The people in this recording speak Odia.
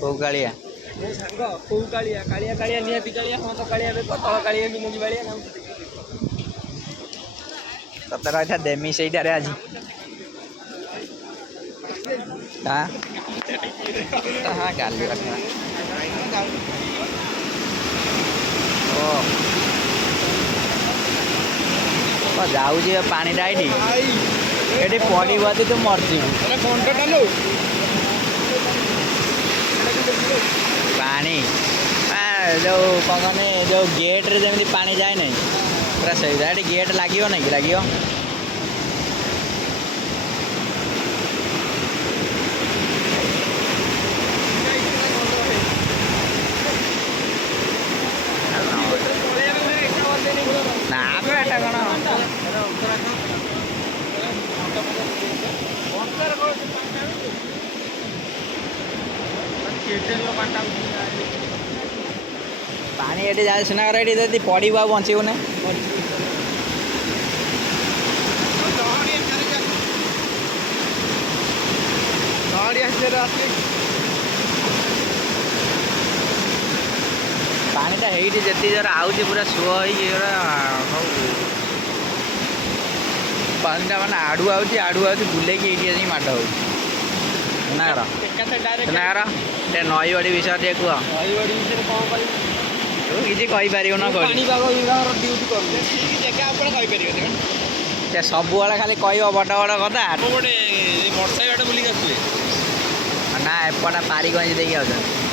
କୋଉ କାଳିଆ ସାଙ୍ଗ କୋଉ କାଳିଆ କାଳିଆ କାଳିଆ ନିହାତି କାଳିଆ ହଁ ତ କାଳିଆ ବେକ ତଳ କାଳିଆ ମିନୁଜି ବାଳିଆ ସତରେ ଏଇଟା ଦେମି ସେଇଟାରେ ଆଜି ହଁ କାଲି ଓ ଯାଉଛି ପାଣିଟା ଏଠି ପଡ଼ିବ ତୁ ମରିଯିବୁ ପାଣି ଯେଉଁ କ'ଣ କହନି ଯେଉଁ ଗେଟ୍ରେ ଯେମିତି ପାଣି ଯାଏ ନାହିଁ ପୁରା ସେଇଟା ଏଠି ଗେଟ୍ ଲାଗିବ ନାଇଁ କି ଲାଗିବ ନା ଏଟା କ'ଣ ପାଣି ଏଠି ଯାଏ ସୁନାଗର ଏଠି ଯଦି ପଡ଼ିବୁ ଆଉ ବଞ୍ଚିବୁ ନା ପାଣିଟା ହେଇଠି ଯେତିକି ଜୋର ଆଉଛି ପୁରା ସୁଅ ହେଇକି ପୁରା ପାଣିଟା ମାନେ ଆଡ଼ୁ ଆଉଛି ବୁଲେଇକି ଏଇଠି ଆସିକି ମାଡ଼ ହେଉଛି ସୁନାଗର ଟିକେ ନଈ ବଡ଼ି ବିଷୟ ଟିକେ କୁହ ନଈ ବଡ଼ି ବିଷୟରେ କ'ଣ କହିବି ତୁ କିଛି କହିପାରିବୁ ନା ପାଣିପାଗ ବିଭାଗର ଡ୍ୟୁଟି କରୁଛି ଜାଗା ଆପଣ କହିପାରିବେନି ସେ ସବୁବେଳେ ଖାଲି କହିବ ବଡ଼ ବଡ଼ କଥା ଗୋଟେ ବର୍ଷା ବାଟ ବୁଲିକି ଆସିବେ ନା ଏପଟା ପାରିଗଞ୍ଜ ଦେଇକି ଆଉଛନ୍ତି